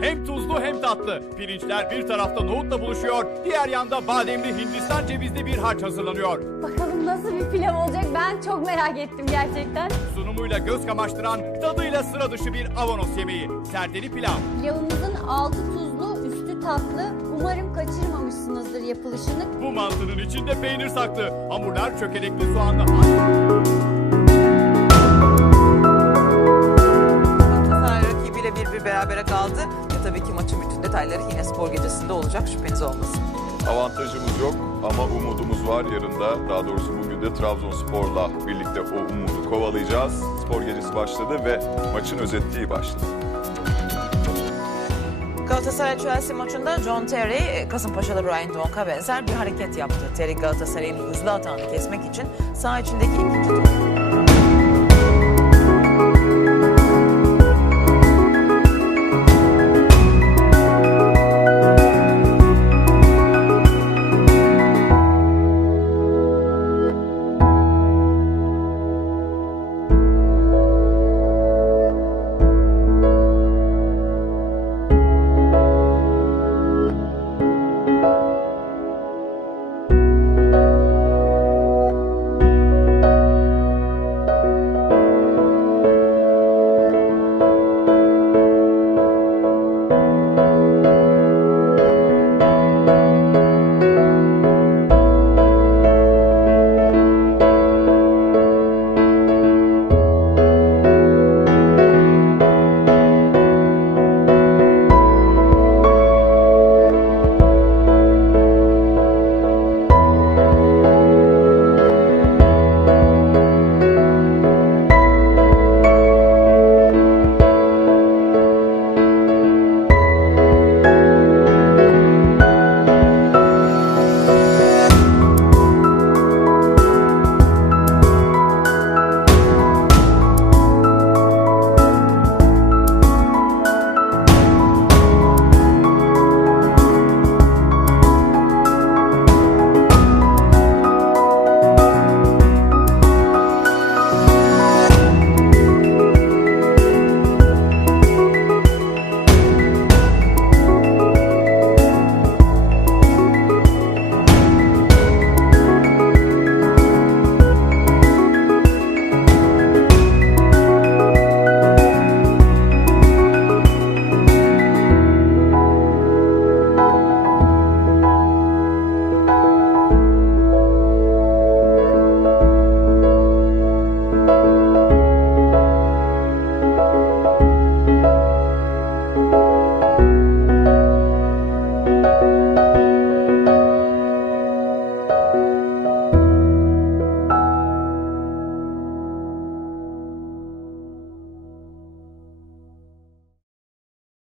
Hem tuzlu hem tatlı. Pirinçler bir tarafta nohutla buluşuyor, diğer yanda bademli Hindistan cevizli bir harç hazırlanıyor. Bakalım nasıl bir pilav olacak, ben çok merak ettim gerçekten. Sunumuyla göz kamaştıran, tadıyla sıra dışı bir avanos yemeği. Serdeli pilav. Pilavımızın altı tuzlu, üstü tatlı. Umarım kaçırmamışsınızdır yapılışını. Bu mantının içinde peynir saklı. Hamurlar çökelekli soğanlı. Galatasaray rakibiyle bir berabere kaldı. Tabii ki maçın bütün detayları yine spor gecesinde olacak, şüpheniz olmasın. Avantajımız yok ama umudumuz var yarın daha doğrusu bugün de Trabzonspor'la birlikte o umudu kovalayacağız. Spor gecesi başladı ve maçın özetliği başladı. Galatasaray-Chelsea maçında John Terry, Kasımpaşalı Brian Donk'a benzer bir hareket yaptı. Terry Galatasaray'ın hızlı atağını kesmek için saha içindeki ikinci topu